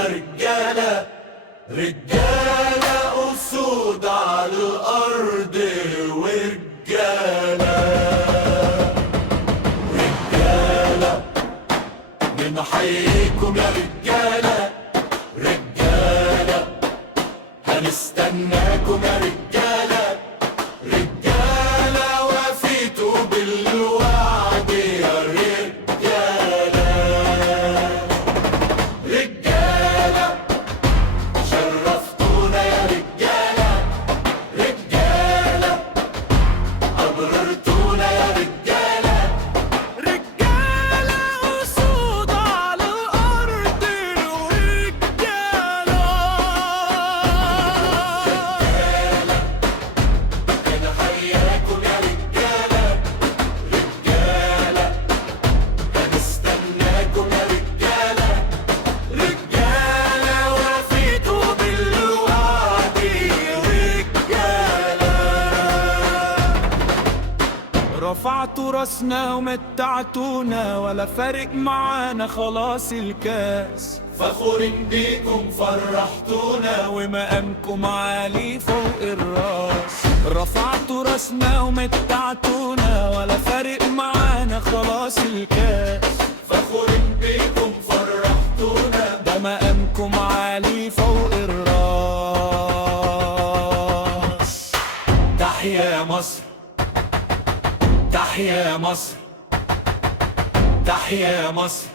يا رجالة، رجالة أسود على الأرض ورجالة، رجالة بنحييكم يا رجالة، رجالة هنستناكم يا رجالة، رجالة وفيتوا بالوعد يا رجالة، رجالة شرفتونا يا رجالة، رجالة أبررتونا يا رجالة، رجالة أسود على الأرض ورجالة، بنحييكم يا رجالة، رجالة هنستناكم يا رجالة، رجالة وفيتوا بالوعد يا رجالة. رفعتوا راسنا ومتعتونا ولا فارق معانا خلاص الكاس، فخورين بيكم فرحتونا ومقامكم عالي فوق الراس. رفعتوا راسنا ومتعتونا ولا فارق معانا خلاص الكاس، فخورين بيكم فرحتونا ده مقامكم عالي فوق الراس. تحيا يا مصر، تحيا يا مصر، تحيا يا مصر.